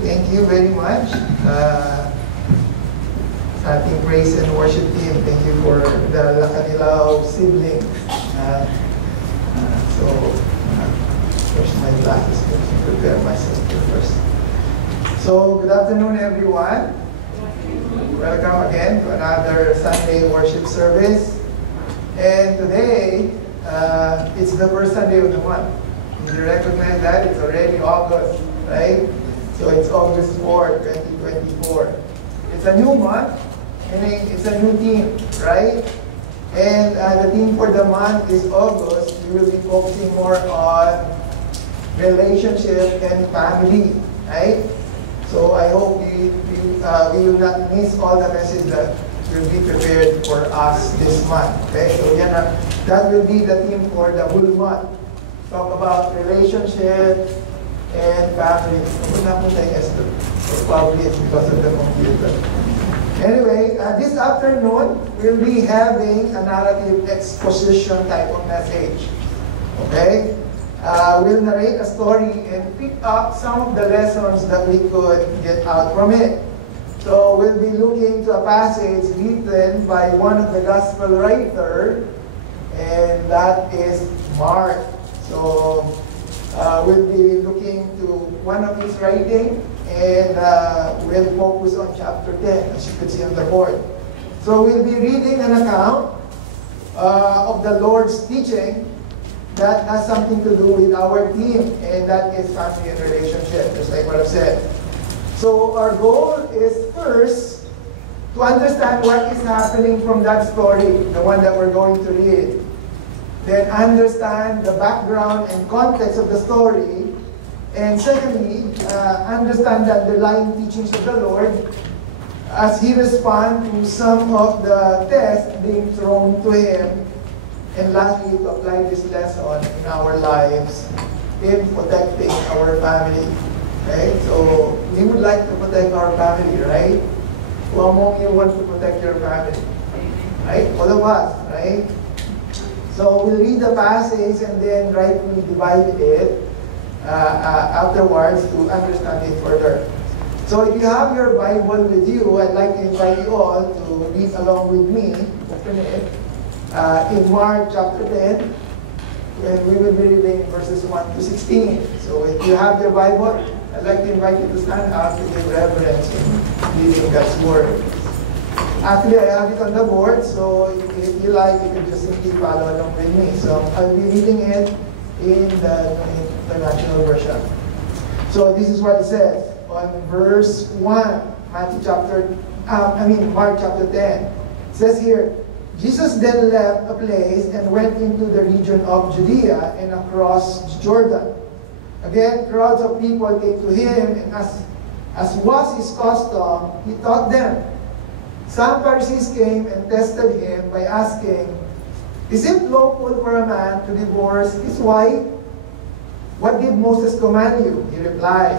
thank you very much. Sa ating praise and worship team, thank you for the kanilang siblings. First my glasses, let me prepare myself here first. So, good afternoon everyone. Welcome again to another Sunday worship service. And today, it's the first Sunday of the month. You recognize that? It's already August, right? So it's August 4, 2024. It's a new month, meaning it's a new theme, right? And the theme for the month is August. We will be focusing more on relationship and family, right? So I hope we will not miss all the message that will be prepared for us this month, okay? So that will be the theme for the whole month. Talk about relationship and family. Probably it's because of the computer. Anyway, this afternoon, we'll be having a narrative exposition type of message. Okay? We'll narrate a story and pick up some of the lessons that we could get out from it. So we'll be looking to a passage written by one of the gospel writers, and that is Mark. So we'll be looking to one of his writing, and we'll focus on chapter 10, as you can see on the board. So we'll be reading an account of the Lord's teaching that has something to do with our theme, and that is family and relationship, just like what I've said. So our goal is first to understand what is happening from that story, the one that we're going to read. Then understand the background and context of the story. And secondly, understand the underlying teachings of the Lord as He responds to some of the tests being thrown to Him. And lastly, to apply this lesson in our lives in protecting our family. Okay? So, we would like to protect our family, right? Who among you want to protect your family? Right? All of us, right? So we'll read the passage and then rightly divide it afterwards to understand it further. So if you have your Bible with you, I'd like to invite you all to read along with me. Open it. In Mark chapter 10, and we will be reading verses 1 to 16. So if you have your Bible, I'd like to invite you to stand up to give reverence in reading God's Word. Actually, I have it on the board, so if you like, you can just simply follow along with me. So I'll be reading it in the International Version. So this is what it says on verse 1, Mark chapter 10. It says here, Jesus then left a place and went into the region of Judea and across Jordan. Again, crowds of people came to him, and as was his custom, he taught them. Some Pharisees came and tested him by asking, "Is it lawful for a man to divorce his wife? What did Moses command you?" He replied.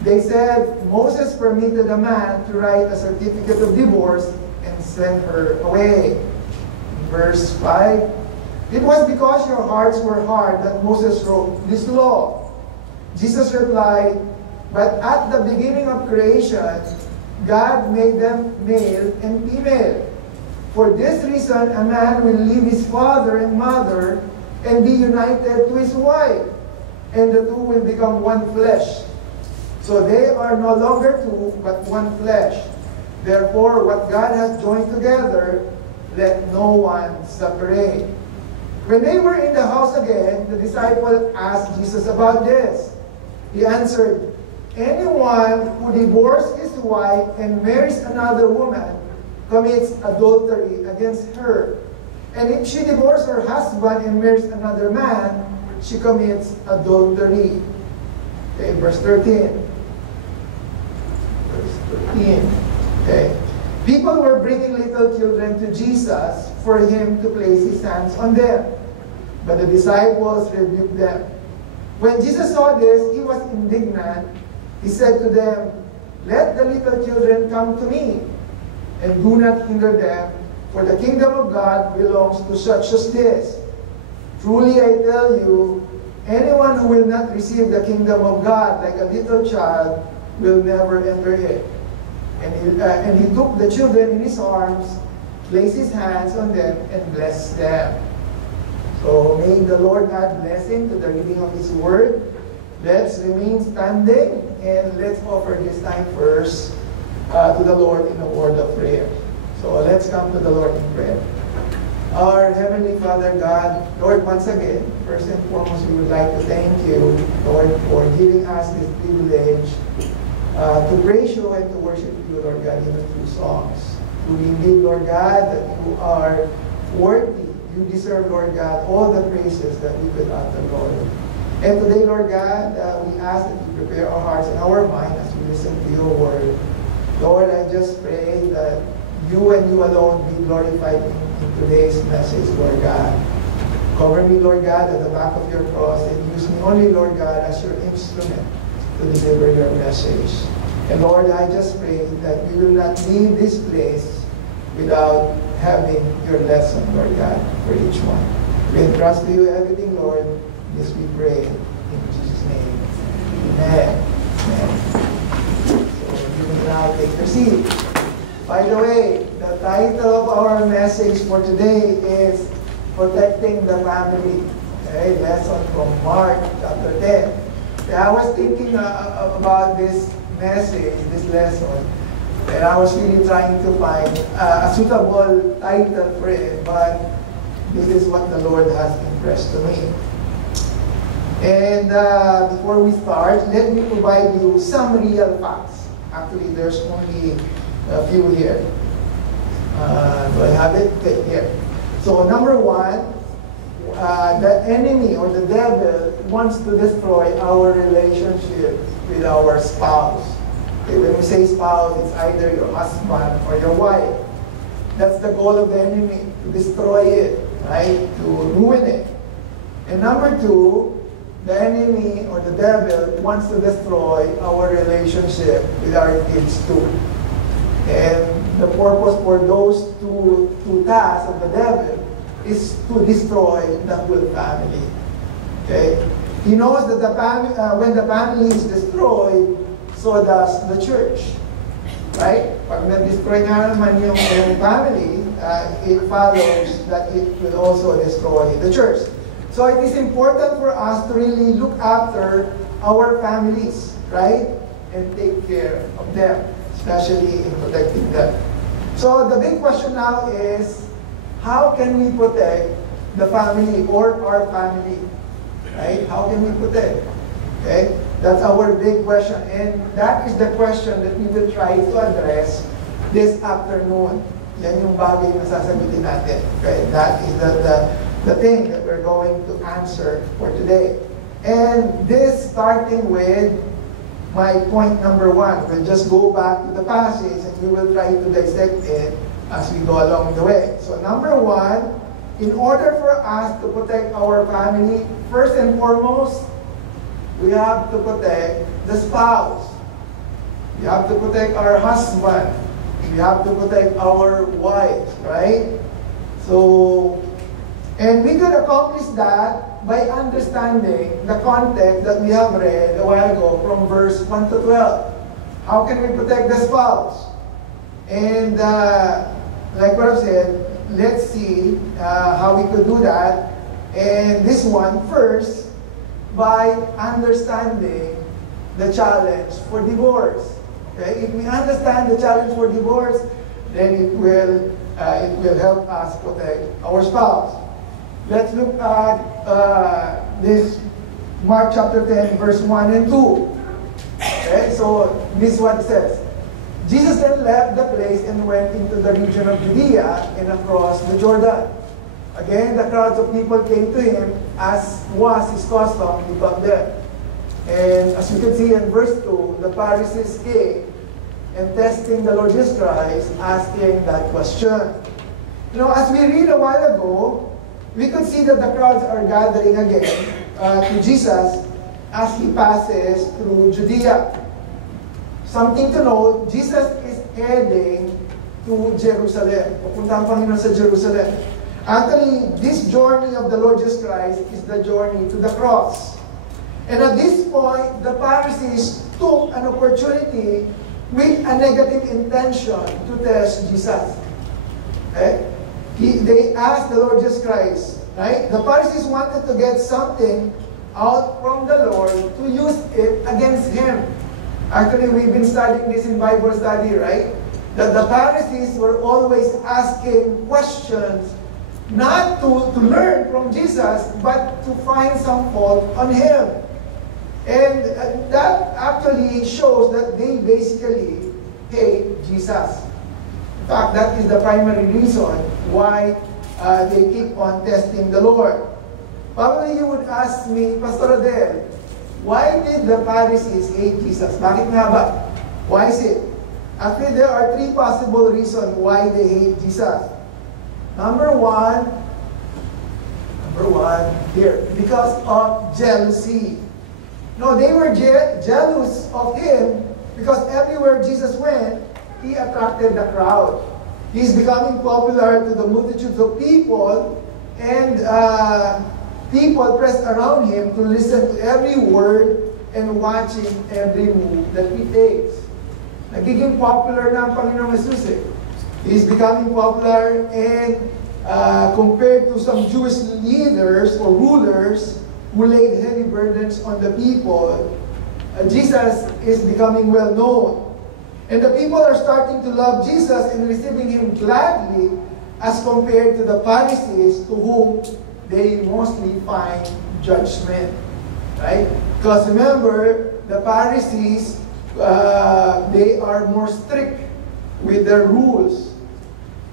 They said, "Moses permitted a man to write a certificate of divorce and send her away." Verse 5, "It was because your hearts were hard that Moses wrote this law." Jesus replied, "But at the beginning of creation, God made them male and female. For this reason, a man will leave his father and mother and be united to his wife, and the two will become one flesh. So they are no longer two, but one flesh. Therefore, what God has joined together, let no one separate." When they were in the house again, the disciple asked Jesus about this. He answered, "Anyone who divorces his wife and marries another woman commits adultery against her. And if she divorces her husband and marries another man, she commits adultery." Okay, verse 13. Verse 13. Okay. People were bringing little children to Jesus for him to place his hands on them. But the disciples rebuked them. When Jesus saw this, he was indignant. He said to them, "Let the little children come to me, and do not hinder them, for the kingdom of God belongs to such as this. Truly I tell you, anyone who will not receive the kingdom of God like a little child will never enter it. And he took the children in his arms, placed his hands on them, and blessed them. So may the Lord add blessing to the reading of his word. Let's remain standing, and let's offer this time first to the Lord in a word of prayer. So let's come to the Lord in prayer. Our Heavenly Father God, Lord, once again, first and foremost, we would like to thank you, Lord, for giving us this privilege to praise you and to worship you, Lord God, even through songs. We indeed, Lord God, that you are worthy. You deserve, Lord God, all the praises that we could utter, Lord. And today, Lord God, we ask that you prepare our hearts and our mind as we listen to your word. Lord, I just pray that you and you alone be glorified in today's message, Lord God. Cover me, Lord God, at the back of your cross, and use me only, Lord God, as your instrument to deliver your message. And Lord, I just pray that we will not leave this place without having your lesson, Lord God, for each one. We entrust to you everything, Lord. This we pray in Jesus' name. Amen. Amen. So you can now take your seat. By the way, the title of our message for today is Protecting the Family. Okay, lesson from Mark chapter 10. Okay, I was thinking about this message, this lesson, and I was really trying to find a suitable title for it, but this is what the Lord has impressed to me. And before we start, let me provide you some real facts. Actually, there's only a few here. Do I have it? Okay, here. So number one, the enemy or the devil wants to destroy our relationship with our spouse. Okay, when we say spouse, it's either your husband or your wife. That's the goal of the enemy, to destroy it, right? To ruin it. And number two, the enemy or the devil wants to destroy our relationship with our kids too. And the purpose for those two tasks of the devil is to destroy the whole family. Okay? He knows that when the family is destroyed, so does the church. Right? Pag na-destroy nga naman yung family, it follows that it will also destroy the church. So it is important for us to really look after our families, right? And take care of them, especially in protecting them. So the big question now is, how can we protect the family or our family? Right? How can we protect? Okay? That's our big question. And that is the question that we will try to address this afternoon. Yan yung bagay na sasagutin natin. Okay? That is the thing that we're going to answer for today. And this starting with my point number one. We'll just go back to the passage and we will try to dissect it as we go along the way. So number one, in order for us to protect our family, first and foremost, we have to protect the spouse. We have to protect our husband. We have to protect our wives, right? So, and we could accomplish that by understanding the context that we have read a while ago from verse 1 to 12. How can we protect the spouse? And like what I've said, let's see how we could do that. And this one first, by understanding the challenge for divorce. Okay? If we understand the challenge for divorce, then it will help us protect our spouse. Let's look at this Mark chapter 10, verse 1 and 2. Okay, so this is what it says. Jesus then left the place and went into the region of Judea and across the Jordan. Again, the crowds of people came to him, as was his custom, he taught them. And as you can see in verse 2, the Pharisees came and testing the Lord Jesus Christ, asking that question. You know, as we read a while ago, we could see that the crowds are gathering again to Jesus as he passes through Judea. Something to note, Jesus is heading to Jerusalem. Pupunta ang Panginoon sa Jerusalem. Actually, this journey of the Lord Jesus Christ is the journey to the cross. And at this point, the Pharisees took an opportunity with a negative intention to test Jesus. Okay? They asked the Lord Jesus Christ, right? The Pharisees wanted to get something out from the Lord to use it against Him. Actually, we've been studying this in Bible study, right? That the Pharisees were always asking questions, not to learn from Jesus, but to find some fault on Him. And that actually shows that they basically hate Jesus. In fact, that is the primary reason why they keep on testing the Lord. Probably you would ask me, Pastor Adel, why did the Pharisees hate Jesus? Bakit nga ba? Why is it? Actually, there are three possible reasons why they hate Jesus. Number one, here, because of jealousy. No, they were jealous of Him because everywhere Jesus went, He attracted the crowd. He's becoming popular to the multitudes of people, and people pressed around Him to listen to every word and watching every move that He takes. Nagiging popular na ang Panginoong Jesus eh. He's becoming popular, and compared to some Jewish leaders or rulers who laid heavy burdens on the people, Jesus is becoming well known. And the people are starting to love Jesus and receiving Him gladly as compared to the Pharisees, to whom they mostly find judgment. Right? Because remember, the Pharisees, they are more strict with their rules.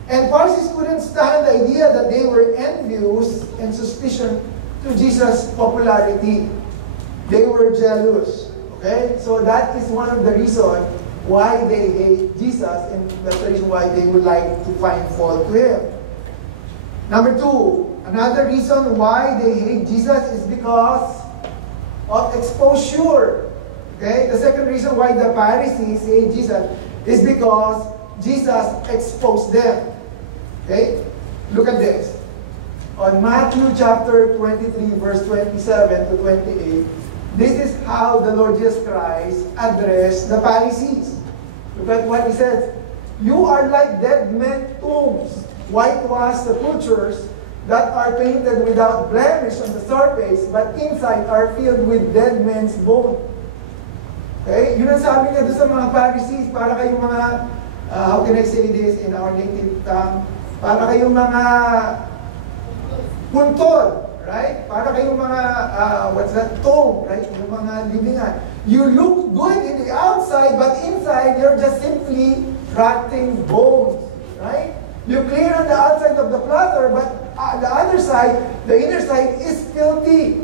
And Pharisees couldn't stand the idea that they were envious and suspicious to Jesus' popularity. They were jealous. Okay? So that is one of the reasons why they hate Jesus, and that's the reason why they would like to find fault to Him. Number two, another reason why they hate Jesus is because of exposure. Okay? The second reason why the Pharisees hate Jesus is because Jesus exposed them. Okay? Look at this. On Matthew chapter 23, verse 27 to 28, this is how the Lord Jesus Christ addressed the Pharisees. Look at what He says. You are like dead men's tombs, whitewashed sepulchres that are painted without blemish on the surface, but inside are filled with dead men's bones. Okay? Yun ang sabi niya doon sa mga Pharisees, para kayong mga, how can I say this in our native tongue? Para kayong mga puntol, right? Para kayong mga, what's that, tomb, right? Yung mga libingan. You look good in the outside, but inside, you're just simply rotting bones, right? You clean on the outside of the platter, but the other side, the inner side, is filthy.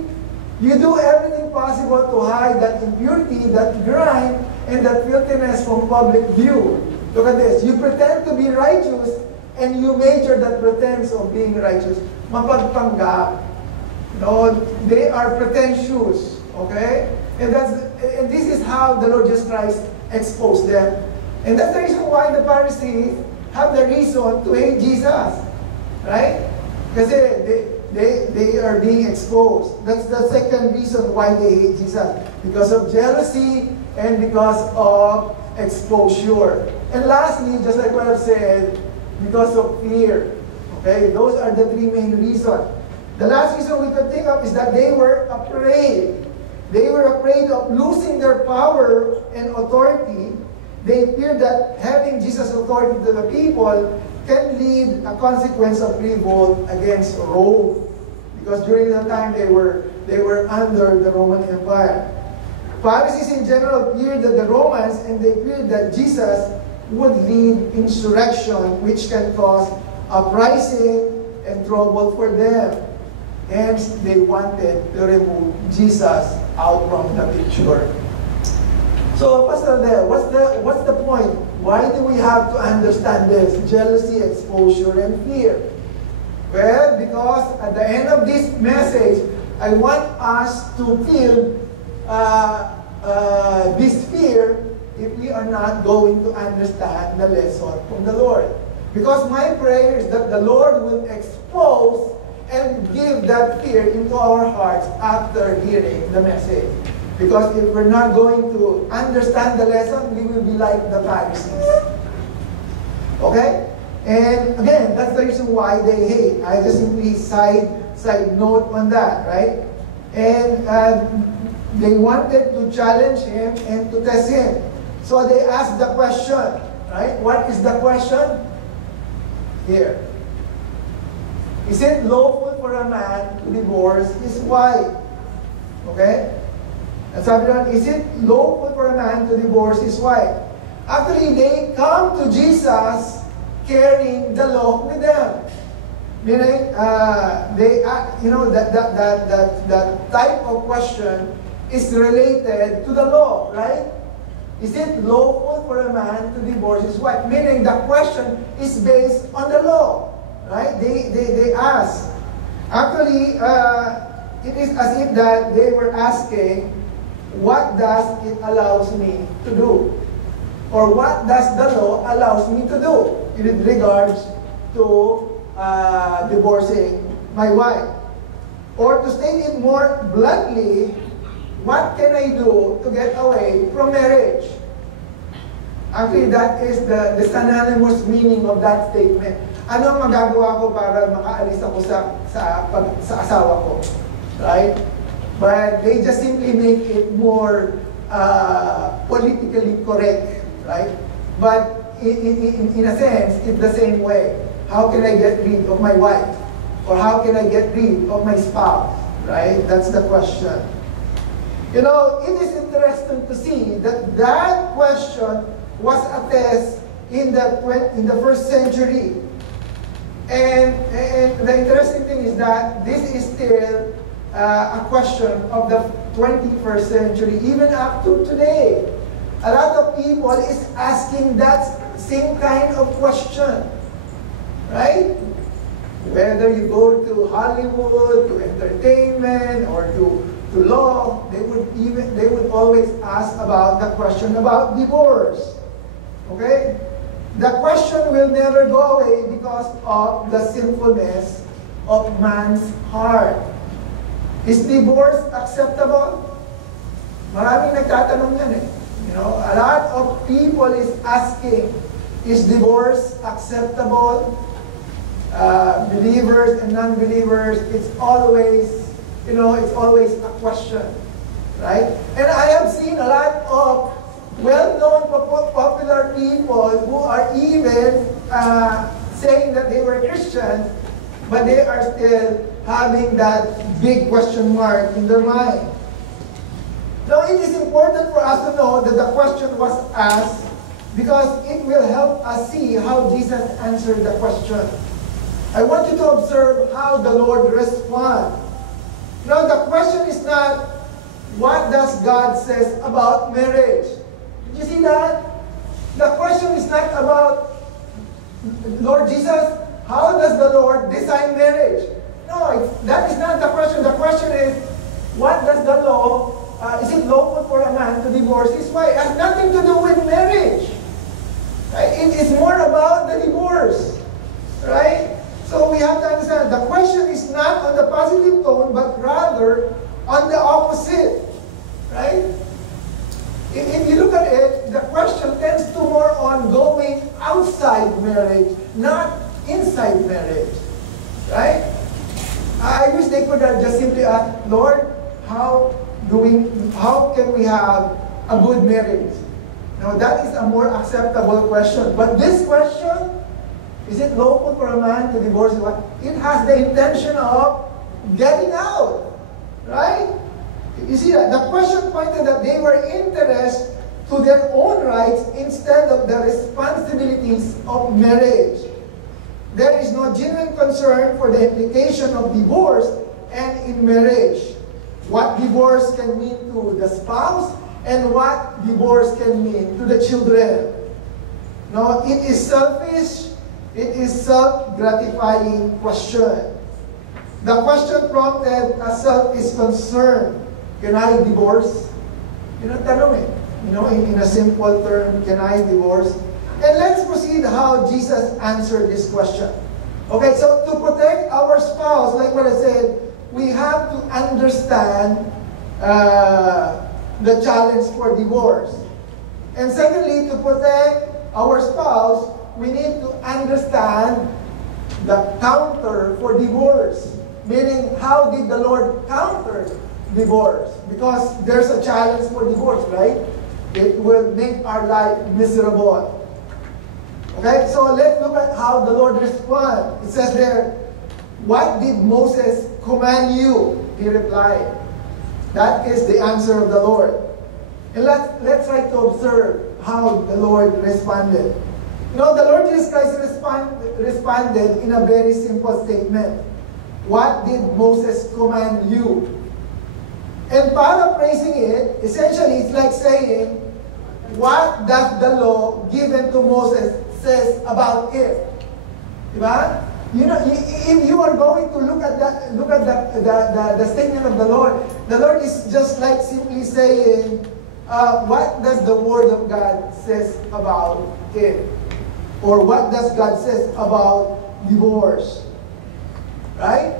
You do everything possible to hide that impurity, that grime, and that filthiness from public view. Look at this. You pretend to be righteous, and you major that pretense of being righteous. Mapagpanggap. No, they are pretentious. Okay? And this is how the Lord Jesus Christ exposed them. And that's the reason why the Pharisees have the reason to hate Jesus. Right? Because they are being exposed. That's the second reason why they hate Jesus. Because of jealousy and because of exposure. And lastly, just like what I've said, because of fear. Okay? Those are the three main reasons. The last reason we could think of is that they were afraid. They were afraid of losing their power and authority. They feared that having Jesus' authority to the people can lead a consequence of revolt against Rome. Because during that time they were under the Roman Empire. Pharisees in general feared that the Romans, and they feared that Jesus would lead insurrection, which can cause uprising and trouble for them. Hence, they wanted to remove Jesus out from the picture. So, Pastor Adel, what's the point? Why do we have to understand this? Jealousy, exposure, and fear. Well, because at the end of this message, I want us to feel this fear if we are not going to understand the lesson from the Lord. Because my prayer is that the Lord will expose and give that fear into our hearts after hearing the message. Because if we're not going to understand the lesson, we will be like the Pharisees. Okay? And again, that's the reason why they hate. I just simply side note on that, right? And they wanted to challenge him and to test him. So they asked the question, right? What is the question? Here. Is it lawful for a man to divorce his wife? Okay? And sabi doon, is it lawful for a man to divorce his wife? Actually, they come to Jesus carrying the law with them. Meaning, that type of question is related to the law, right? Is it lawful for a man to divorce his wife? Meaning, the question is based on the law, right? They ask. Actually, it is as if that they were asking, what does it allows me to do? Or what does the law allows me to do in regards to divorcing my wife? Or to state it more bluntly, what can I do to get away from marriage? Actually, that is the synonymous meaning of that statement. Ano ang magagawa ko para makaalis ako sa asawa ko? Right? But they just simply make it more politically correct, right? But in a sense, it's the same way. How can I get rid of my wife? Or how can I get rid of my spouse? Right? That's the question. You know, it is interesting to see that that question was addressed in the first century. And the interesting thing is that this is still a question of the 21st century, even up to today. A lot of people is asking that same kind of question, right? Whether you go to Hollywood, to entertainment, or to law, they would always ask about the question about divorce. Okay? The question will never go away because of the sinfulness of man's heart. Is divorce acceptable? Maraming nagtatanong yan eh. You know, a lot of people is asking, is divorce acceptable? Believers and non-believers, it's always a question, right? And I have seen a lot of well-known popular people who are even saying that they were Christians, but they are still having that big question mark in their mind. Now, it is important for us to know that the question was asked because it will help us see how Jesus answered the question. I want you to observe how the Lord responds. Now, the question is not, what does God says about marriage? Did you see that? The question is not about, Lord Jesus, how does the Lord design marriage? No, that is not the question. The question is, what does the law, is it lawful for a man to divorce his wife? It has nothing to do with marriage. Right? It is more about the divorce. Right? So we have to understand, the question is not on the positive tone, but rather on the opposite. Right? If you look at it, the question tends to more on going outside marriage, not inside marriage. Right? I wish they could have just simply asked, Lord, how can we have a good marriage? Now that is a more acceptable question. But this question, is it lawful for a man to divorce his wife? It has the intention of getting out. Right? You see that? The question pointed that they were interested to their own rights instead of the responsibilities of marriage. There is no genuine concern for the implication of divorce and in marriage. What divorce can mean to the spouse and what divorce can mean to the children. No, it is selfish, it is self-gratifying question. The question prompted a selfish concern. Can I divorce? Tanong eh. In a simple term, can I divorce? And let's proceed how Jesus answered this question. Okay, so to protect our spouse, like what I said, we have to understand the challenge for divorce. And secondly, to protect our spouse, we need to understand the counter for divorce. Meaning, how did the Lord counter divorce? Because there's a challenge for divorce, right? It will make our life miserable. Okay, so let's look at how the Lord responds. It says there, what did Moses command you? He replied. That is the answer of the Lord. And let's try to observe how the Lord responded. You know, the Lord Jesus Christ responded in a very simple statement. What did Moses command you? And paraphrasing it, essentially it's like saying, what does the law given to Moses says about it? Diba? You know, if you are going to look at the statement of the Lord is just like simply saying, what does the Word of God says about it? Or what does God says about divorce? Right?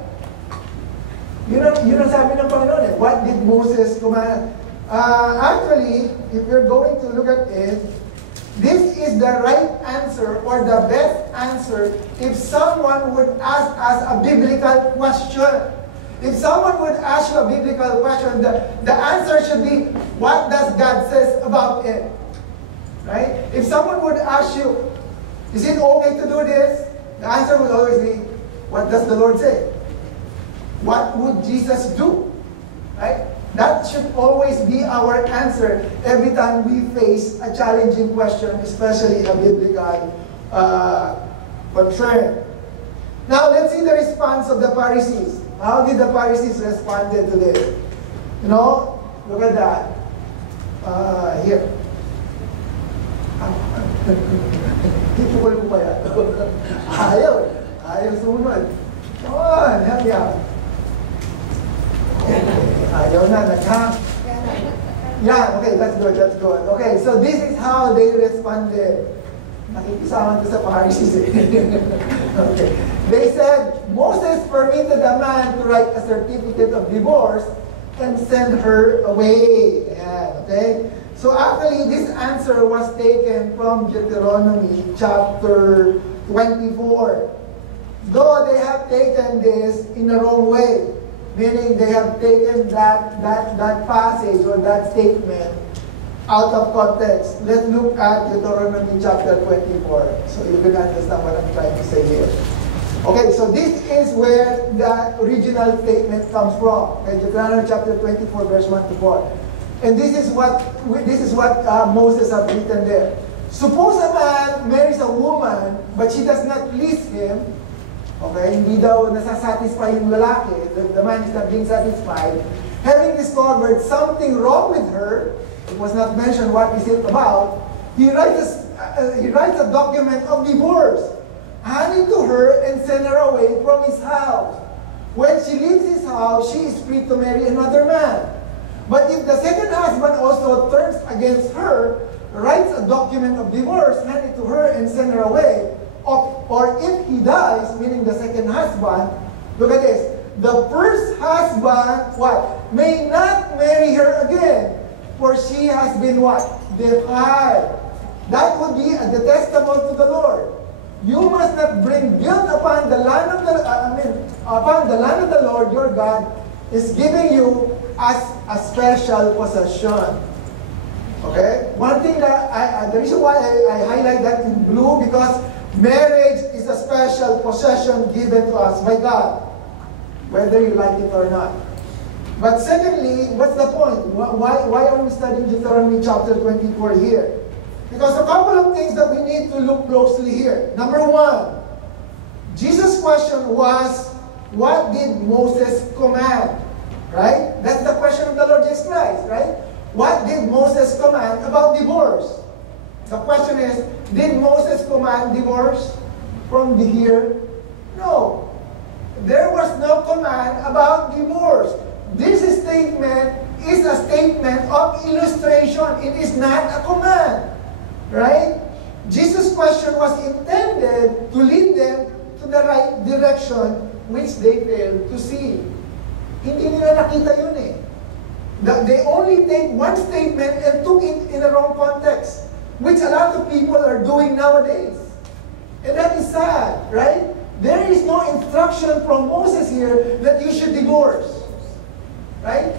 Yun ang sabi ng Panginoon eh. What did Moses command? Actually, if you're going to look at it, this is the right answer or the best answer if someone would ask us a biblical question. If someone would ask you a biblical question, the answer should be, what does God says about it? Right? If someone would ask you, is it okay to do this? The answer would always be, what does the Lord say? What would Jesus do? Right? That should always be our answer every time we face a challenging question, especially a biblical concern. Now, let's see the response of the Pharisees. How did the Pharisees respond to this? You know, look at that. Here. Tipukol ko kaya. Ayaw sumunod. Come on, help me out. Ayaw na, nag-hang. Yeah, okay, that's good. Okay, so this is how they responded. Nakikisaman ko sa Pharisees eh. Okay. They said, Moses permitted a man to write a certificate of divorce and send her away. Yeah, okay? So actually, this answer was taken from Deuteronomy chapter 24. Though they have taken this in the wrong way, meaning they have taken that passage or that statement out of context. Let's look at Deuteronomy chapter 24 so you can understand what I'm trying to say here. Okay, so this is where the original statement comes from. Okay, Deuteronomy chapter 24, verse 1 to 4. And this is what Moses has written there. Suppose a man marries a woman, but she does not please him. Okay, hindi daw nasasatisfy yung lalaki. The man is not being satisfied. Having discovered something wrong with her, it was not mentioned what is it about, he writes a document of divorce, hand it to her and send her away from his house. When she leaves his house, she is free to marry another man. But if the second husband also turns against her, writes a document of divorce, hand it to her and send her away, or if he dies, meaning the second husband, look at this, the first husband, what? May not marry her again, for she has been what? Defiled. That would be a detestable to the Lord. You must not bring guilt upon the land of upon the land of the Lord your God is giving you as a special possession. Okay? One thing that the reason why I highlight that in blue, because marriage is a special possession given to us by God, whether you like it or not. But secondly, what's the point? Why are we studying Deuteronomy chapter 24 here? Because a couple of things that we need to look closely here. Number one, Jesus' question was, what did Moses command? Right? That's the question of the Lord Jesus Christ, right? What did Moses command about divorce? The question is, did Moses command divorce from here? No. There was no command about divorce. This statement is a statement of illustration. It is not a command. Right? Jesus' question was intended to lead them to the right direction which they failed to see. Hindi nila nakita yun eh. They only take one statement and took it in the wrong context, which a lot of people are doing nowadays. And that is sad, right? There is no instruction from Moses here that you should divorce. Right?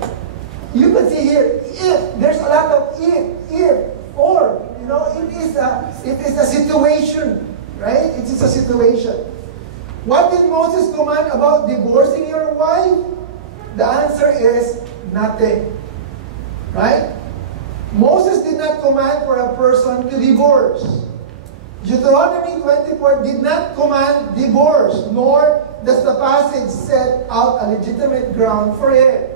You can see here, if, there's a lot of if, or, you know, it is a situation, right? It is a situation. What did Moses command about divorcing your wife? The answer is nothing. Right? Moses did not command for a person to divorce. Deuteronomy 24 did not command divorce, nor does the passage set out a legitimate ground for it.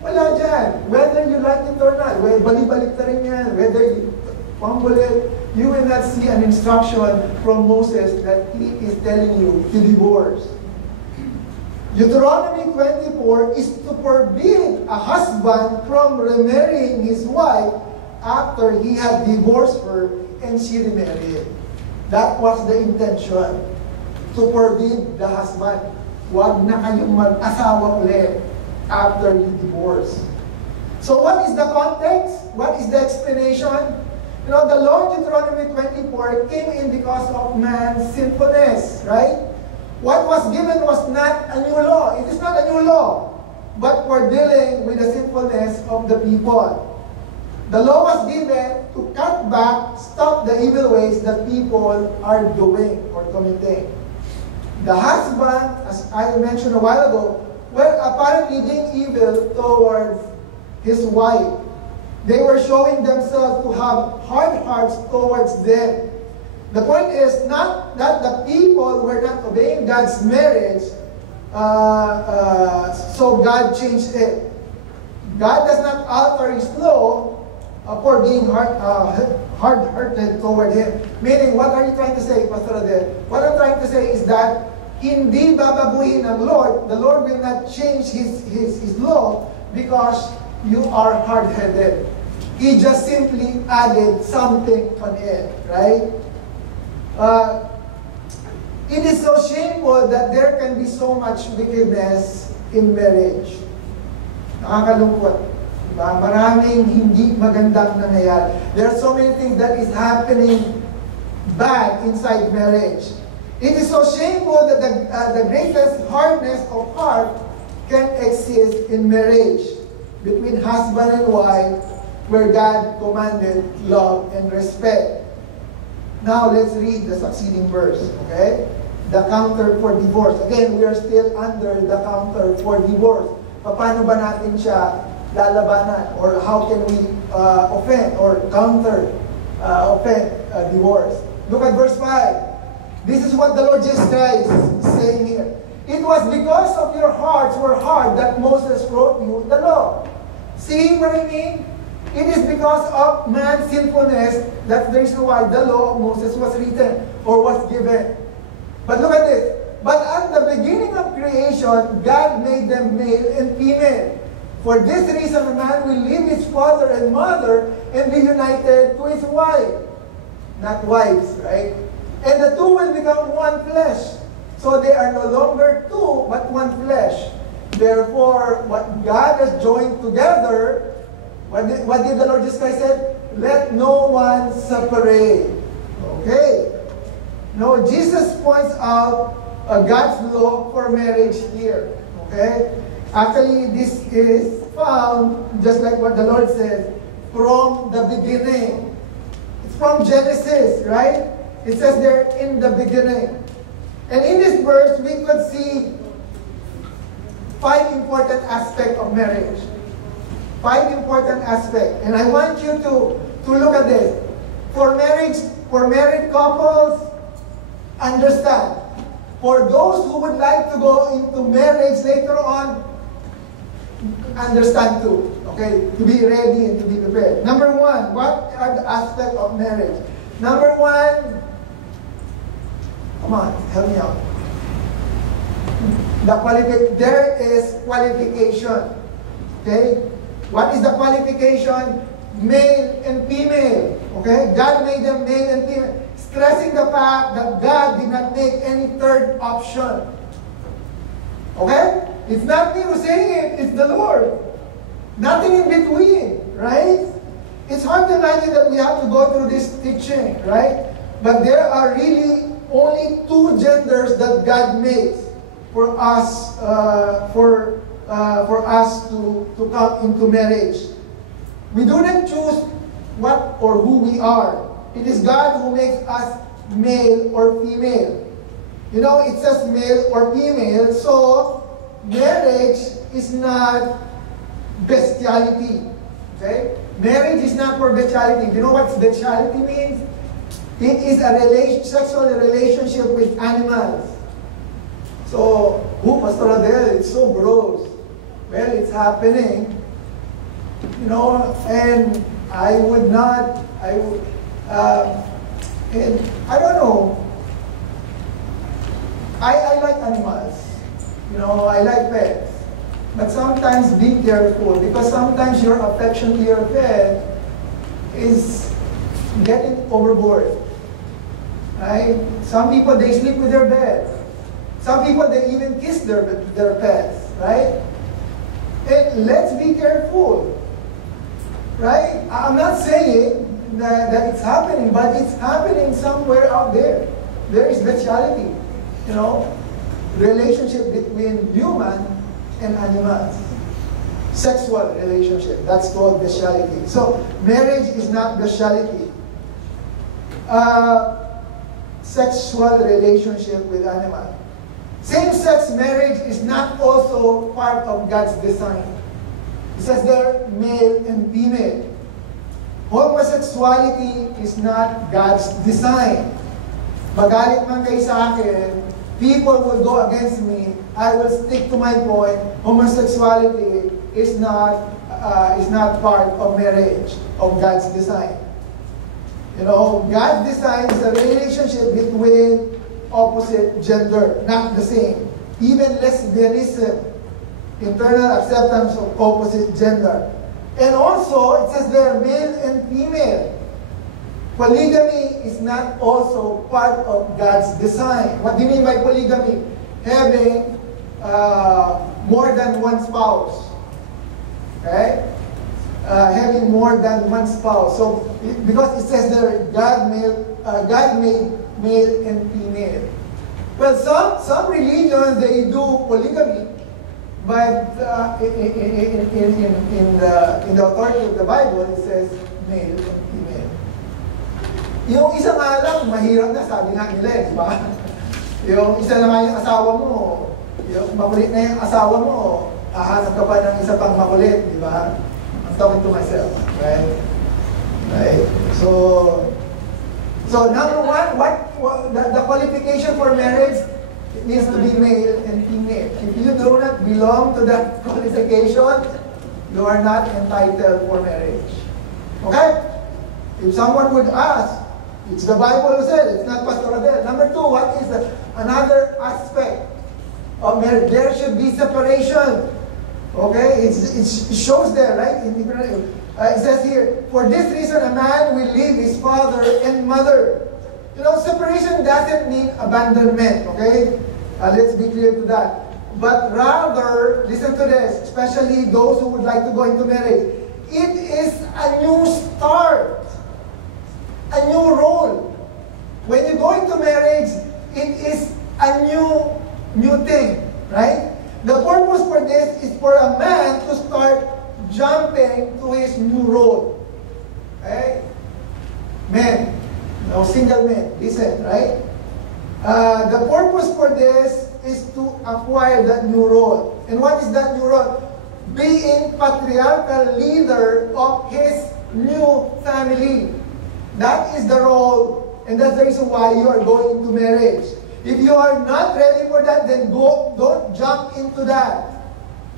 Wala dyan. Whether you like it or not, balik-balik na rin yan, whether you fumble it, you will not see an instruction from Moses that he is telling you to divorce. Deuteronomy 24 is to forbid a husband from remarrying his wife after he had divorced her and she remarried. That was the intention. To forbid the husband. Huwag na kayong mag-asawa ulit after you divorce. So what is the context? What is the explanation? You know, the law of Deuteronomy 24 came in because of man's sinfulness, right? What was given was not a new law. It is not a new law, but for dealing with the sinfulness of the people. The law was given to cut back, stop the evil ways that people are doing or committing. The husband, as I mentioned a while ago, were apparently being evil towards his wife. They were showing themselves to have hard hearts towards them. The point is not that the people were not obeying God's marriage, so God changed it. God does not alter His law for being hard-hearted toward Him. Meaning, what are you trying to say, Pastor Adel? What I'm trying to say is that hindi babaguhin ng Lord. The Lord will not change His law because you are hard-headed. He just simply added something on it, right? It is so shameful that there can be so much wickedness in marriage. Nakakalungkot. Diba? Maraming hindi magandang nangyayari. There are so many things that is happening bad inside marriage. It is so shameful that the greatest hardness of heart can exist in marriage between husband and wife, where God commanded love and respect. Now, let's read the succeeding verse, okay? The counter for divorce. Again, we are still under the counter for divorce. Paano ba natin siya lalabanan? Or how can we offend or counter offend divorce? Look at verse 5. This is what the Lord Jesus Christ is saying here. It was because of your hearts were hard that Moses wrote you the law. See what I mean? It is because of man's sinfulness that's the reason why the law of Moses was written or was given. But look at this. But at the beginning of creation, God made them male and female. For this reason, a man will leave his father and mother and be united to his wife. Not wives, right? And the two will become one flesh. So they are no longer two, but one flesh. Therefore, what God has joined together, what did the Lord Jesus Christ say? Let no one separate. Okay. No, Jesus points out God's law for marriage here. Okay. Actually, this is found, just like what the Lord said, from the beginning. It's from Genesis, right? It says there, in the beginning. And in this verse, we could see 5 important aspects of marriage. 5 important aspects. And I want you to look at this. For married couples, understand. For those who would like to go into marriage later on, understand too. Okay? To be ready and to be prepared. Number 1, what are the aspects of marriage? Number 1, come on, help me out. There is qualification. Okay? What is the qualification? Male and female. Okay? God made them male and female. stressing the fact that God did not make any third option. Okay? It's not me who's saying it, it's the Lord. Nothing in between, right? It's hard to imagine that we have to go through this teaching, right? But there are really only two genders that God makes for us, for us to come into marriage. We do not choose what or who we are. It is God who makes us male or female. You know, it says male or female, so marriage is not bestiality. Okay? Marriage is not for bestiality. Do you know what bestiality means? It is a sexual relationship with animals. So, Pastor Adel, it's so gross. Well, it's happening. You know, and I don't know. I like animals. You know, I like pets. But sometimes be careful, because sometimes your affection to your pet is getting overboard. Right? Some people, they sleep with their pets. Some people, they even kiss their pets. Right? And let's be careful. Right? I'm not saying that it's happening, but it's happening somewhere out there. There is bestiality. You know, relationship between human and animals. Sexual relationship. That's called bestiality. So, marriage is not bestiality. Sexual relationship with animals. Same-sex marriage is not also part of God's design. It says there, male and female. Homosexuality is not God's design. Magalit man kayo sa akin, people will go against me, I will stick to my point. Homosexuality is not part of marriage, of God's design. You know, God's design is a relationship between opposite gender, not the same. Even lesbianism, internal acceptance of opposite gender. And also, it says there, male and female. Polygamy is not also part of God's design. What do you mean by polygamy? Having more than one spouse. Okay? Having more than one spouse. So, because it says there, God made male and female. Well, some religions, they do polygamy, but in the authority of the Bible, it says male and female. Yung isa nga lang, mahirap na, sabi nga nila, di ba? Yung isa naman yung asawa mo, yung makulit na yung asawa mo, hahanap ka pa ng isa pang makulit, di ba? I'm talking to myself, right? Right? So number one, the qualification for marriage, it needs to be male and female. If you do not belong to that qualification, you are not entitled for marriage. Okay? If someone would ask, it's the Bible who said, it's not Pastor Adel. Number two, what is another aspect of marriage? There should be separation. Okay? It shows there, right? It says here, for this reason a man will leave his father and mother. You know, separation doesn't mean abandonment, okay? Let's be clear to that. But rather, listen to this, especially those who would like to go into marriage. It is a new start. A new role. When you go into marriage, it is a new thing, right? The purpose for this is for a man to start jumping to his new role. Okay? Men, no single men, listen, right? The purpose for this is to acquire that new role. And what is that new role? Being patriarchal leader of his new family. That is the role, and that's the reason why you are going into marriage. If you are not ready for that, then don't jump into that.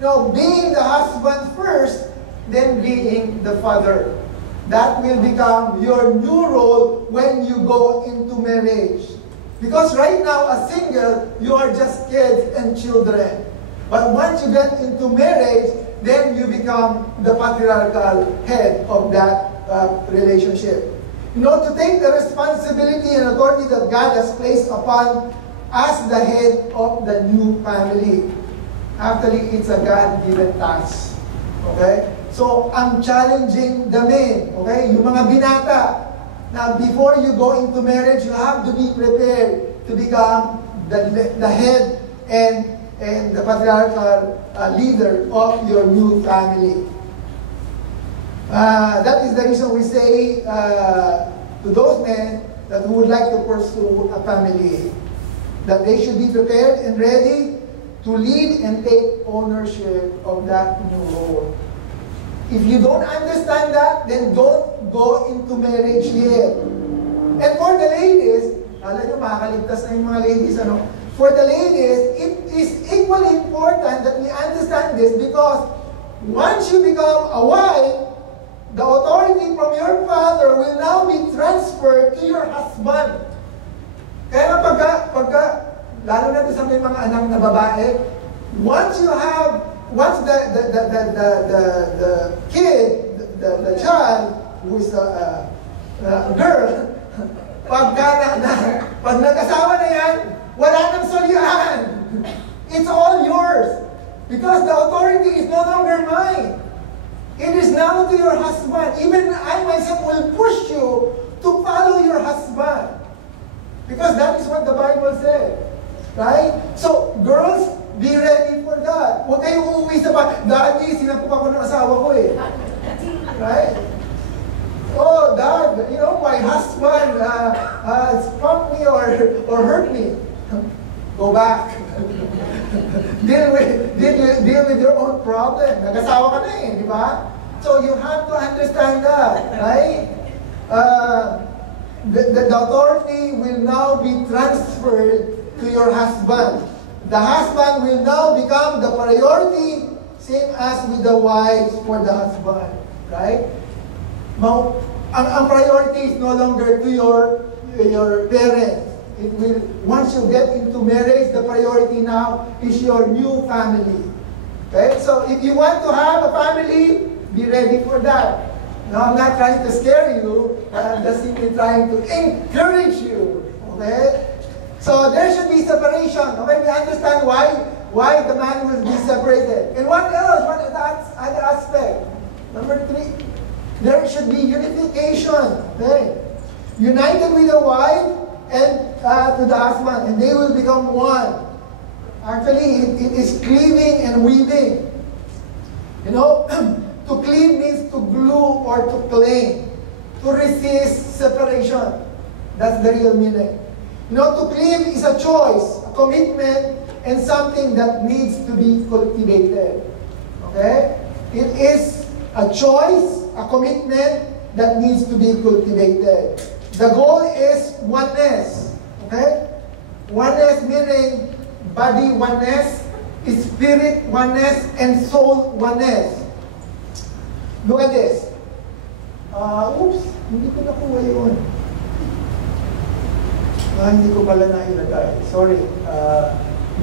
No, being the husband first, then being the father. That will become your new role when you go into marriage. Because right now, as single, you are just kids and children. But once you get into marriage, then you become the patriarchal head of that relationship. To take the responsibility and authority that God has placed upon as the head of the new family. Actually, it's a God-given task. Okay? So, ang challenging the men, okay? Yung mga binata, na before you go into marriage, you have to be prepared to become the head and the patriarchal leader of your new family. That is the reason we say to those men that would like to pursue a family, that they should be prepared and ready to lead and take ownership of that new role. If you don't understand that, then don't go into marriage yet. And for the ladies, alam nyo, makakaligtas na yung mga ladies, ano? For the ladies, it is equally important that we understand this because once you become a wife, the authority from your father will now be transferred to your husband. Kaya pagka lalo na sa may mga anak na babae, once the kid, the child, who is a girl, pag nag-asawa na yan, wala nang solyahan. It's all yours. Because the authority is no longer mine. It is now to your husband. Even I myself will push you to follow your husband. Because that is what the Bible said. Right? So, girls, be ready for that. Huwag kayong uuwi sa Daddy, sinapok ako ng asawa ko eh. Right? Oh, Dad, my husband struck me or hurt me. Go back. deal with your own problem. Nag-asawa ka na eh, di ba? So you have to understand that, right? The authority will now be transferred to your husband. The husband will now become the priority, same as with the wives for the husband, right? Ang priority is no longer to your parents. It will, once you get into marriage, the priority now is your new family. Okay? So if you want to have a family, be ready for that. Now, I'm not trying to scare you, but I'm just simply trying to encourage you. Okay? So there should be separation. Okay? We understand why the man will be separated. And what else? What is that other aspect? Number 3, there should be unification. Okay? United with the wife and to the husband, and they will become one. Actually, it is cleaving and weaving. To cleave means to glue or to cling, to resist separation. That's the real meaning. To cleave is a choice, a commitment, and something that needs to be cultivated. Okay? It is a choice, a commitment that needs to be cultivated. The goal is oneness. Okay? Oneness meaning body oneness, spirit oneness, and soul oneness. Look at this. Oops, hindi ko nakuha yun. Hindi ko pala nailagay. Sorry.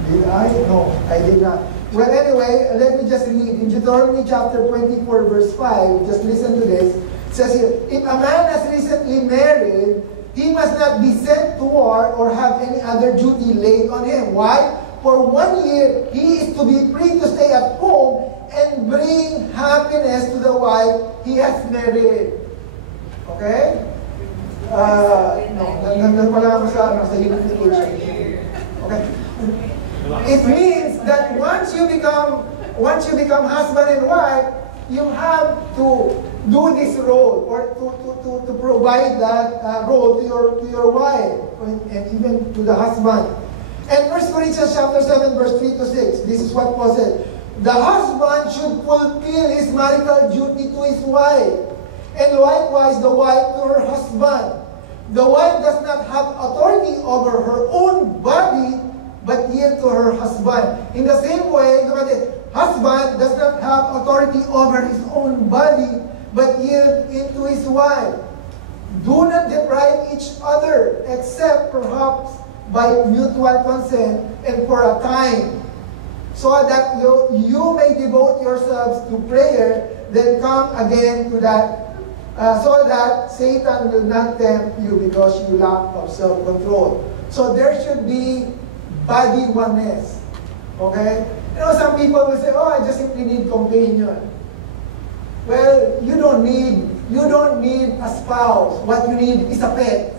Did I? No, I did not. Well, anyway, let me just read. In Deuteronomy chapter 24, verse 5, just listen to this. It says here, if a man has recently married, he must not be sent to war or have any other duty laid on him. Why? For 1 year, he is to be free to stay at home and bring happiness to the wife he has married. Okay? No, nandun pala ako sa unification. Okay? It means that once you become husband and wife, you have to do this role or to provide that role to your wife and even to the husband. And 1 Corinthians chapter 7 verse 3 to 6, this is what Paul said. The husband should fulfill his marital duty to his wife, and likewise the wife to her husband. The wife does not have authority over her own body, but yield to her husband. In the same way, look at it. Husband does not have authority over his own body, but yield into his wife. Do not deprive each other, except perhaps by mutual consent and for a time, so that you may devote yourselves to prayer, then come again to that so that Satan will not tempt you because you lack of self-control. So there should be body oneness. Okay? You know, some people will say, oh, I just simply need companion. Well, you don't need a spouse. What you need is a pet.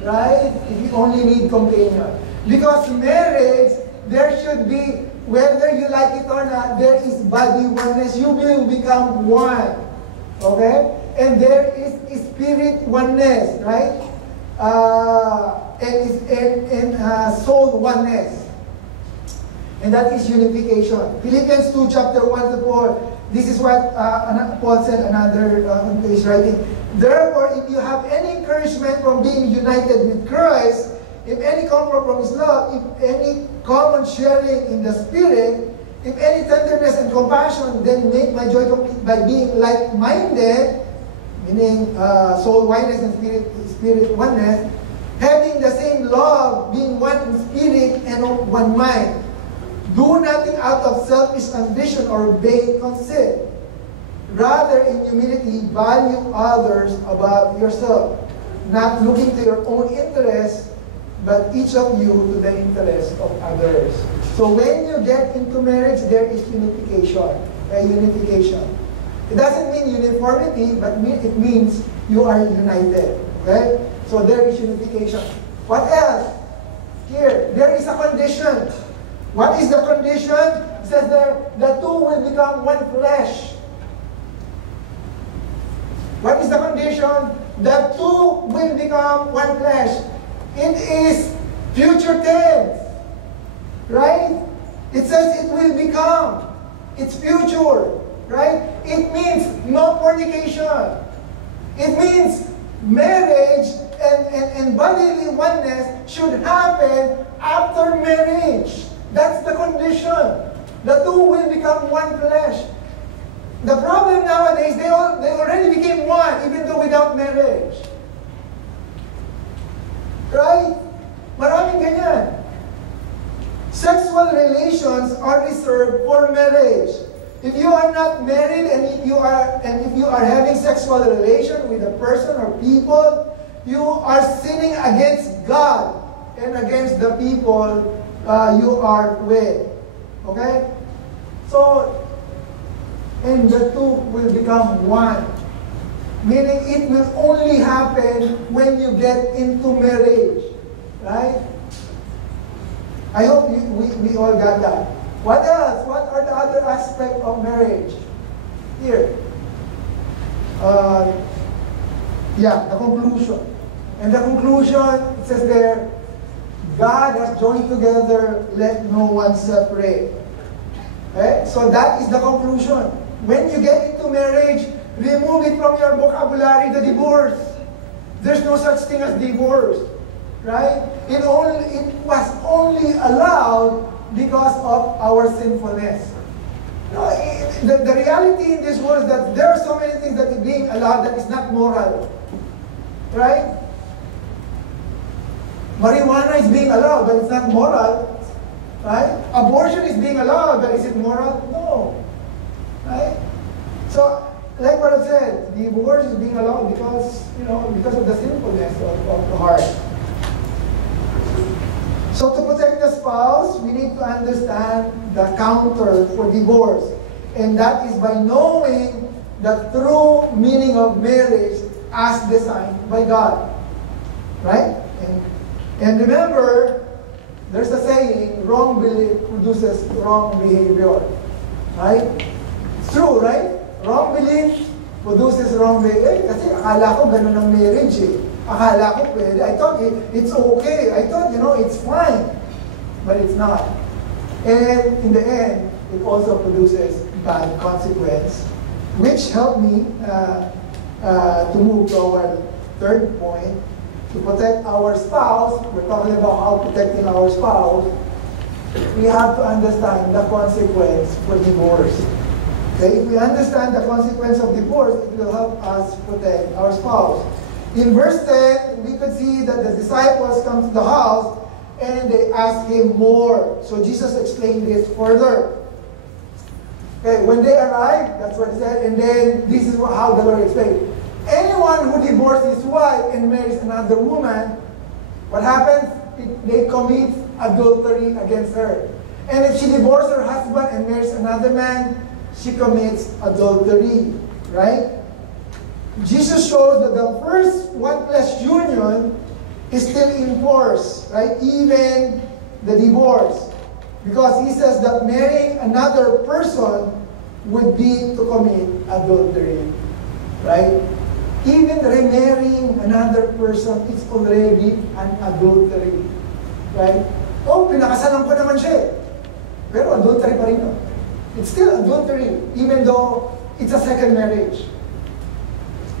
Right? If you only need companion. Because marriage, there should be, whether you like it or not, there is body oneness. You will become one. Okay? And there is spirit oneness, right? And soul oneness. And that is unification. Philippians 2, chapter 1 to 4. This is what Paul said, another is writing. Therefore, if you have any encouragement from being united with Christ, if any comfort from His love, if any common sharing in the Spirit, if any tenderness and compassion, then make my joy complete by being like-minded, meaning soul oneness and spirit oneness, having the same love, being one in spirit and of one mind. Do nothing out of selfish ambition or vain conceit. Rather, in humility, value others above yourself, not looking to your own interests, but each of you to the interest of others. So when you get into marriage, there is unification. Unification. It doesn't mean uniformity, but it means you are united. Okay? So there is unification. What else? Here, there is a condition. What is the condition? It says there, the two will become one flesh. What is the condition? The two will become one flesh. It is future tense. Right? It says it will become. It's future. Right? It means no fornication. It means marriage and bodily oneness should happen after marriage. That's the condition. The two will become one flesh. The problem nowadays, they already became one, even though without marriage. Right? Maraming ganyan. Sexual relations are reserved for marriage. If you are not married and if you are having sexual relation with a person or people, you are sinning against God and against the people you are with. Okay? So, and the two will become one. Meaning it will only happen when you get into marriage. Right? I hope we all got that. What else? What are the other aspects of marriage? Here. The conclusion. And the conclusion, it says there, God has joined together, let no one separate. Okay? So that is the conclusion. When you get into marriage, remove it from your vocabulary, the divorce. There's no such thing as divorce. Right? It was only allowed because of our sinfulness. No, the reality in this world is that there are so many things that are being allowed that is not moral. Right? Marijuana is being allowed, but it's not moral. Right? Abortion is being allowed, but is it moral? No. Right? So, like what I said, divorce is being allowed because of the sinfulness of the heart. So to protect the spouse, we need to understand the counter for divorce. And that is by knowing the true meaning of marriage as designed by God. Right? And remember, there's a saying, wrong belief produces wrong behavior. Right? It's true, right? Wrong belief produces wrong behavior. Kasi akala ko ganun ang marriage eh. Akala ko pwede. I thought it's okay. I thought, it's fine. But it's not. And in the end, it also produces bad consequence. Which helped me to move to our third point. To protect our spouse, we're talking about how protecting our spouse. We have to understand the consequence for divorce. Okay? If we understand the consequence of divorce, it will help us protect our spouse. In verse 10, we could see that the disciples come to the house and they ask him more. So Jesus explained this further. Okay, when they arrived, that's what he said, and then this is how the Lord explained. anyone who divorces his wife and marries another woman, what happens? They commit adultery against her. And if she divorces her husband and marries another man, she commits adultery, right? Jesus shows that the first one-flesh union is still in force, right? Even the divorce. Because he says that marrying another person would be to commit adultery, right? Even remarrying another person is already an adultery, right? Oh, pinakasalan ko naman siya eh. Pero adultery pa rin yun. It's still adultery, even though it's a second marriage.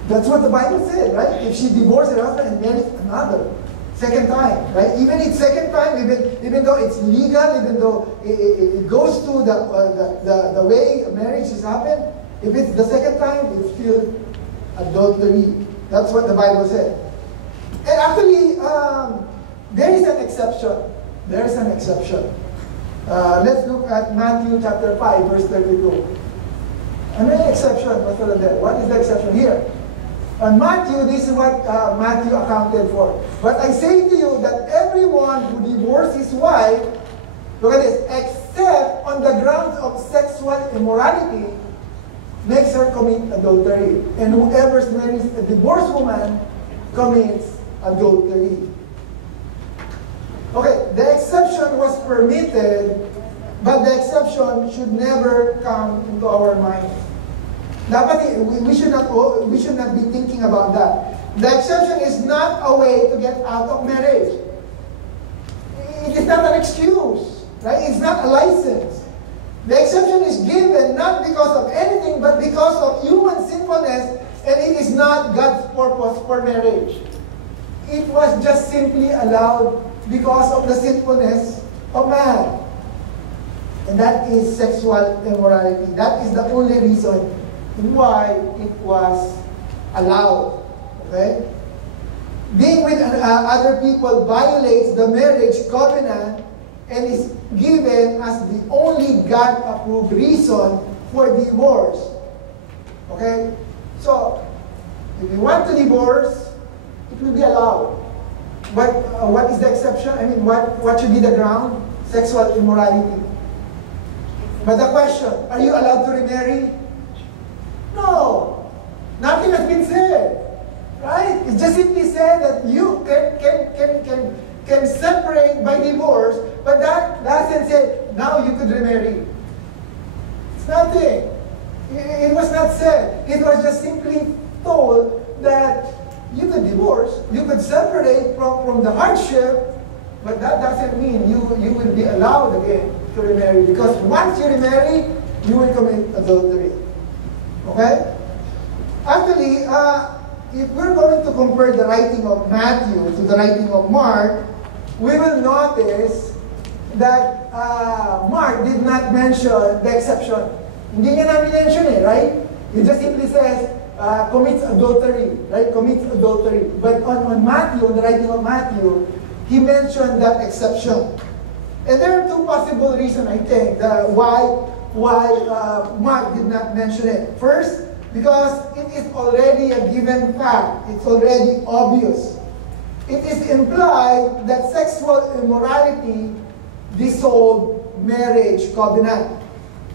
That's what the Bible said, right? If she divorced her husband and married another, second time, right? Even it's second time, even though it's legal, even though it goes to the way marriage is happened, if it's the second time, it's still adultery. That's what the Bible said. And actually, there is an exception. There is an exception. Let's look at Matthew chapter 5, verse 32. Ano yung exception, Pastor Adel? What is the exception here? Matthew, this is what Matthew accounted for. But I say to you that everyone who divorces his wife, look at this, except on the grounds of sexual immorality, makes her commit adultery. And whoever marries a divorced woman commits adultery. Okay, the exception was permitted, but the exception should never come into our minds. Dapat we should not be thinking about that. The exception is not a way to get out of marriage. It is not an excuse, right? It's not a license. The exception is given not because of anything, but because of human sinfulness, and it is not God's purpose for marriage. It was just simply allowed because of the sinfulness of man. And that is sexual immorality. That is the only reason why it was allowed. Okay? Being with other people violates the marriage covenant and is given as the only God-approved reason for divorce. Okay? So, if you want to divorce, it will be allowed. But what is the exception? I mean, what should be the ground? Sexual immorality. But the question, are you allowed to remarry? No. Nothing has been said. Right? It just simply said that you can separate by divorce, but that doesn't say now you could remarry. It's nothing. It was not said. It was just simply told that you could divorce, you could separate from the hardship, but that doesn't mean you will be allowed again to remarry. Because once you remarry, you will commit adultery. Okay? Actually, if we're going to compare the writing of Matthew to the writing of Mark, we will notice that Mark did not mention the exception. Hindi niya namin mention right? He just simply says, commits adultery, right? Commits adultery. But on Matthew, on the writing of Matthew, he mentioned that exception. And there are two possible reasons, I think, why Mark did not mention it. First, because it is already a given fact. It's already obvious. It is implied that sexual immorality dissolved marriage covenant.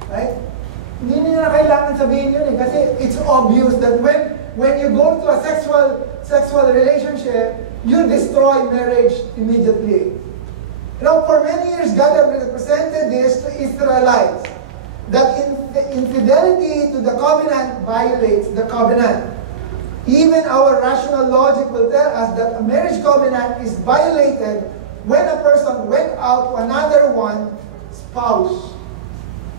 Right? Hindi niya na kailangan sabihin yun kasi it's obvious that when you go to a sexual relationship, you destroy marriage immediately. You know, for many years, God has represented this to Israelites, that infidelity to the covenant violates the covenant. Even our rational logic will tell us that a marriage covenant is violated when a person went out to another one spouse.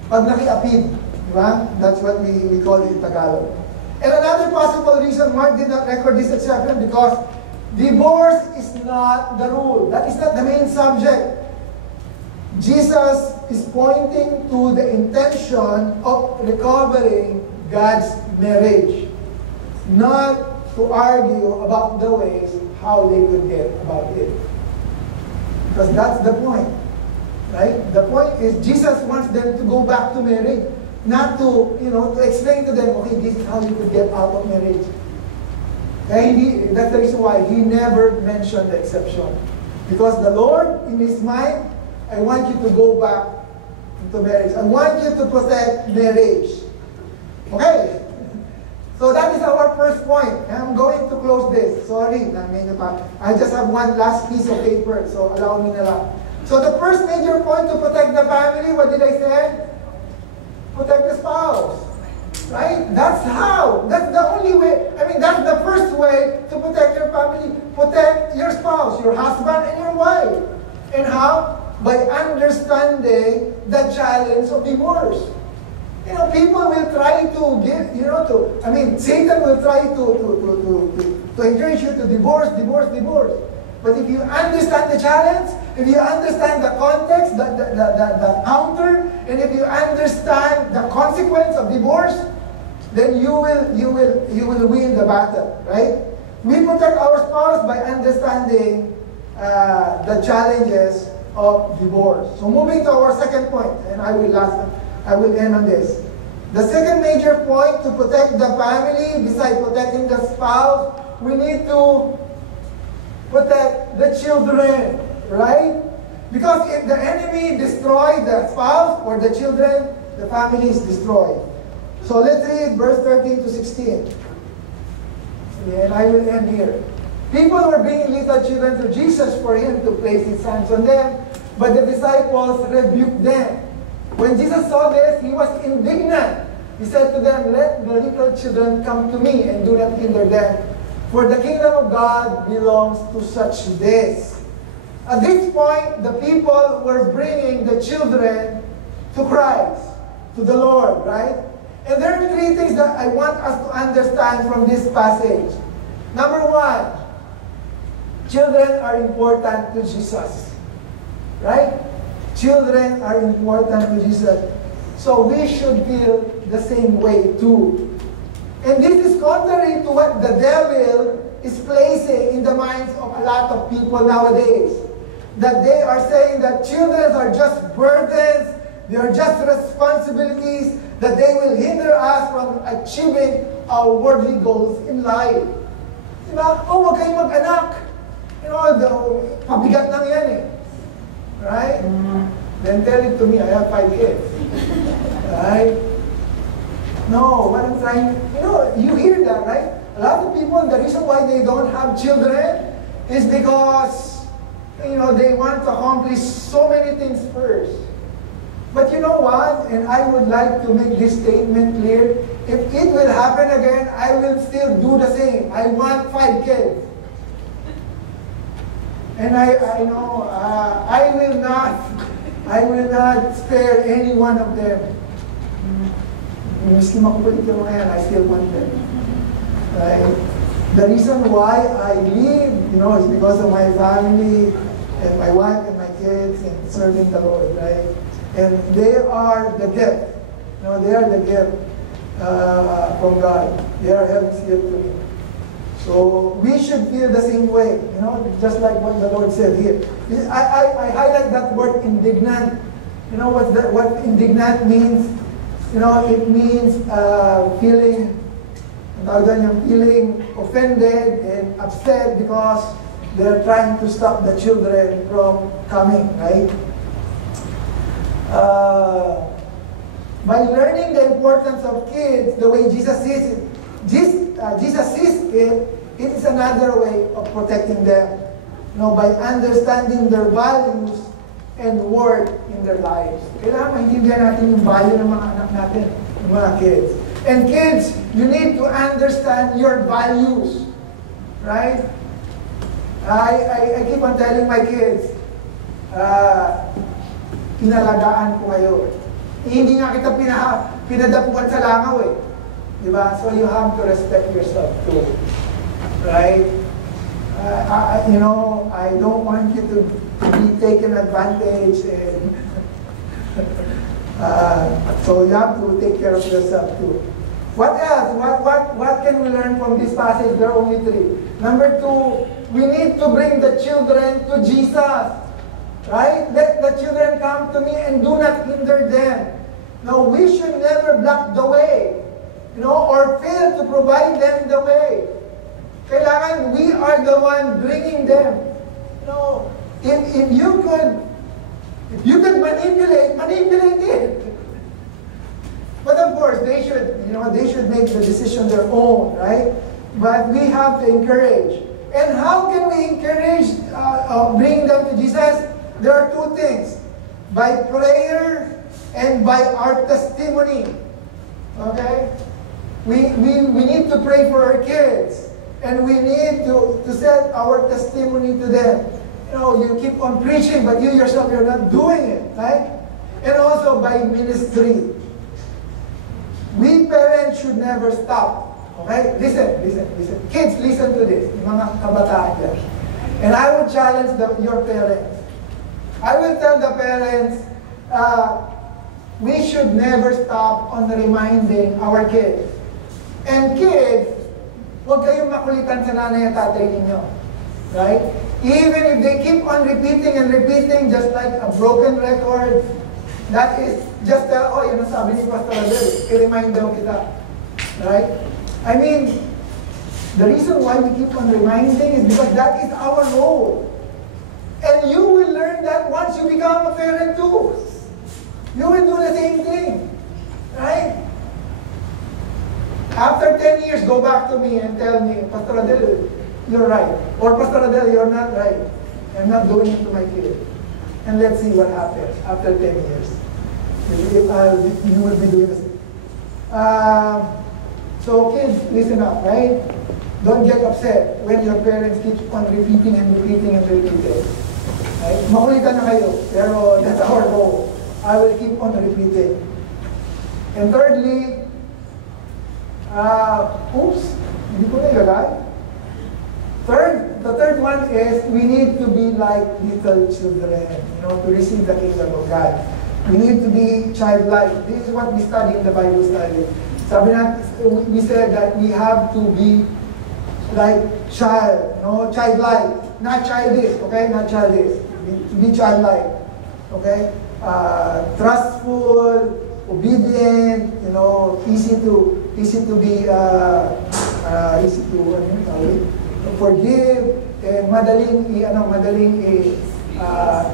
Pag nakiapid, di ba? That's what we call it in Tagalog. And another possible reason Mark did not record this exception because divorce is not the rule. That is not the main subject. Jesus is pointing to the intention of recovering God's marriage, not to argue about the ways how they could get about it. Because that's the point, right? The point is Jesus wants them to go back to marriage, not to, to explain to them, okay, this is how you could get out of marriage. That's the reason why he never mentioned the exception. Because the Lord, in his mind, I want you to go back into marriage. I want you to protect marriage. Okay? So that is our first point. I'm going to close this. Sorry, I just have one last piece of paper, so allow me na lang. So the first major point to protect the family, what did I say? Protect the spouse. Right? That's how. That's the only way. That's the first way to protect your family. Protect your spouse, your husband and your wife. And how? By understanding the challenge of divorce. People will try to give, Satan will try to encourage you to divorce. But if you understand the challenge, if you understand the context, the counter, and if you understand the consequence of divorce, then you will win the battle, right? We protect our spouse by understanding the challenges of divorce. So moving to our second point, and I will end on this. The second major point to protect the family, besides protecting the spouse, we need to protect the children, right? Because if the enemy destroys the spouse or the children, the family is destroyed. So let's read verse 13 to 16. And I will end here. People were bringing little children to Jesus for him to place his hands on them, but the disciples rebuked them. When Jesus saw this, he was indignant. He said to them, "Let the little children come to me and do not hinder them, for the kingdom of God belongs to such this." At this point, the people were bringing the children to Christ, to the Lord, right? And there are three things that I want us to understand from this passage. Number one, children are important to Jesus, right? Children are important to Jesus. So we should feel the same way too. And this is contrary to what the devil is placing in the minds of a lot of people nowadays. That they are saying that children are just burdens, they are just responsibilities, that they will hinder us from achieving our worldly goals in life. Diba? Oh, huwag kayong mag-anak. Pabigat lang yan eh. Right? Then tell it to me, I have 5 kids. Right? No, what I'm trying, you hear that, right? A lot of people, the reason why they don't have children is because, they want to accomplish so many things first. But you know what? And I would like to make this statement clear. If it will happen again, I will still do the same. I want 5 kids. And I know, I will not spare any one of them. Miski makukulit yung mga yan, I still want them. Right? The reason why I live, is because of my family and my wife and my kids and serving the Lord, right? And they are the gift. They are the gift from God. They are heaven's gift to me. So we should feel the same way, just like what the Lord said here. I highlight that word indignant. You know what indignant means? It means feeling offended and upset because they're trying to stop the children from coming, right? By learning the importance of kids the way Jesus sees it, Jesus sees it, it is another way of protecting them. By understanding their values and worth in their lives. Kailangan maintindihan natin yung value ng mga anak natin, yung mga kids. And kids, you need to understand your values. Right? I keep on telling my kids, pinalagaan ko kayo. Hindi nga kita pinadapuan sa langaw eh. Diba? So you have to respect yourself too. Right? I don't want you to be taken advantage and so you have to take care of yourself too. What else? What can we learn from this passage? There are only 3. Number 2, we need to bring the children to Jesus. Right? Let the children come to me and do not hinder them. Now, we should never block the way, or fail to provide them the way. Kailangan we are the one bringing them. You know, if you could manipulate it. But of course, they should make the decision their own, right? But we have to encourage. And how can we encourage, bring them to Jesus? There are two things. By prayer and by our testimony. Okay? We need to pray for our kids. And we need to set our testimony to them. You know, you keep on preaching, but you yourself, you're not doing it. Right? And also by ministry. We parents should never stop. Okay? Listen. Kids, listen to this. Mga kabataan dyan. And I will challenge your parents. I will tell the parents, we should never stop on reminding our kids. And kids, huwag kayong makulitan sa nanay at tatay ninyo. Right? Even if they keep on repeating and repeating, just like a broken record, that is just, yun ang sabi ni Pastor Adel, i-remind daw kita. Right? I mean, the reason why we keep on reminding is because that is our role. And you will learn that once you become a parent too. You will do the same thing. Right? After 10 years, go back to me and tell me, Pastor Adel, you're right. Or Pastor Adel, you're not right. I'm not doing it to my kid. And let's see what happens after 10 years. You will be doing the same. So kids, listen up, right? Don't get upset when your parents keep on repeating and repeating and repeating. Right? Makulitan na kayo, pero that's our role. I will keep on repeating. And thirdly, hindi ko na ilagay. The third one is we need to be like little children, to receive the kingdom of God. We need to be childlike. This is what we study in the Bible study. Sabi natin, we said that we have to be like childlike, not childish, okay? Not childish. To be childlike, okay? Trustful, obedient, easy to be, easy to forgive, and madaling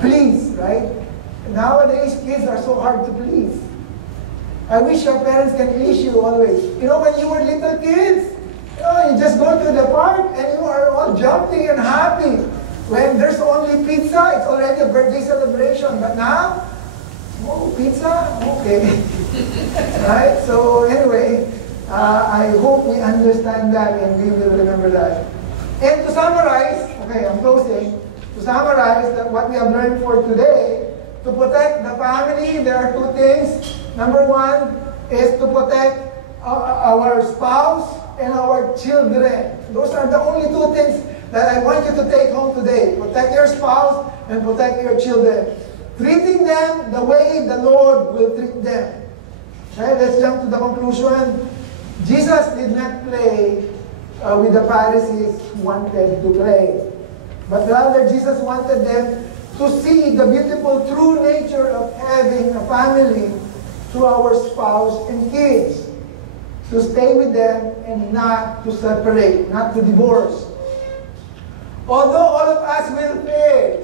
please, right? Nowadays, kids are so hard to please. I wish your parents can please you always. When you were little kids, you just go to the park and you are all jumping and happy. When there's only pizza, it's already a birthday celebration. But now, pizza? Okay. Right? So anyway, I hope we understand that and we will remember that. And to summarize, okay, I'm closing. To summarize what we have learned for today, to protect the family, there are two things. Number one is to protect our spouse and our children. Those are the only two things that I want you to take home today. Protect your spouse and protect your children. Treating them the way the Lord will treat them. Okay, let's jump to the conclusion. Jesus did not play with the Pharisees who wanted to play. But rather, Jesus wanted them to see the beautiful true nature of having a family through our spouse and kids. To stay with them and not to separate, not to divorce. Although all of us will fail,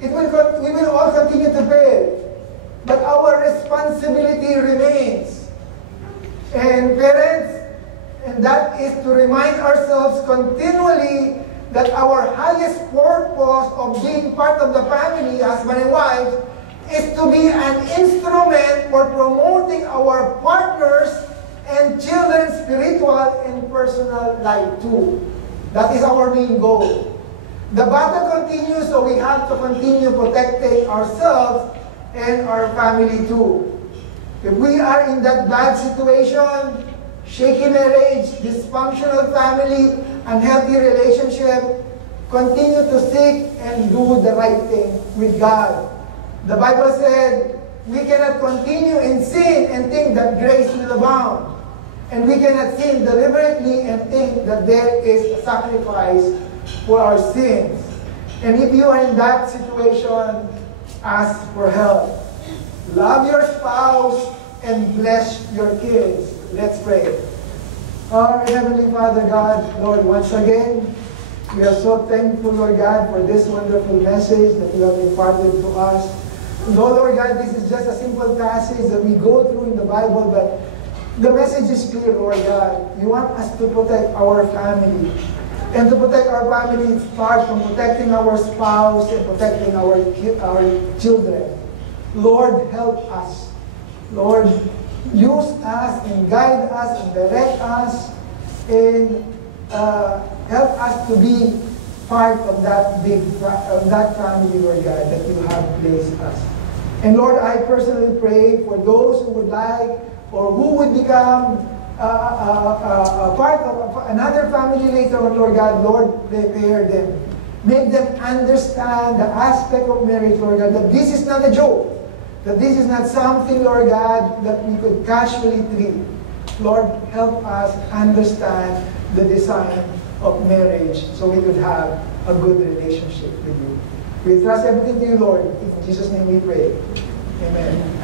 we will all continue to fail. But our responsibility remains. And parents, and that is to remind ourselves continually that our highest purpose of being part of the family, husband and wife, is to be an instrument for promoting our partners and children's spiritual and personal life too. That is our main goal. The battle continues, so we have to continue protecting ourselves and our family too. If we are in that bad situation, shaky marriage, dysfunctional family, unhealthy relationship, continue to seek and do the right thing with God. The Bible said, we cannot continue in sin and think that grace will abound. And we cannot sin deliberately and think that there is a sacrifice for our sins. And if you are in that situation, ask for help. Love your spouse and bless your kids. Let's pray. Our Heavenly Father God, Lord, once again, we are so thankful, Lord God, for this wonderful message that you have imparted to us. No, Lord God, this is just a simple passage that we go through in the Bible, but the message is clear, Lord God. You want us to protect our family. And to protect our family starts from protecting our spouse and protecting our children. Lord, help us. Lord, use us and guide us and direct us and help us to be part of that family, Lord God, that you have placed us. And Lord, I personally pray for those who would like or who would become a part of another family later on, Lord God. Lord, prepare them. Make them understand the aspect of marriage, Lord God, that this is not a joke. That this is not something, Lord God, that we could casually treat. Lord, help us understand the design of marriage so we could have a good relationship with you. We trust everything to you, Lord. In Jesus' name we pray. Amen.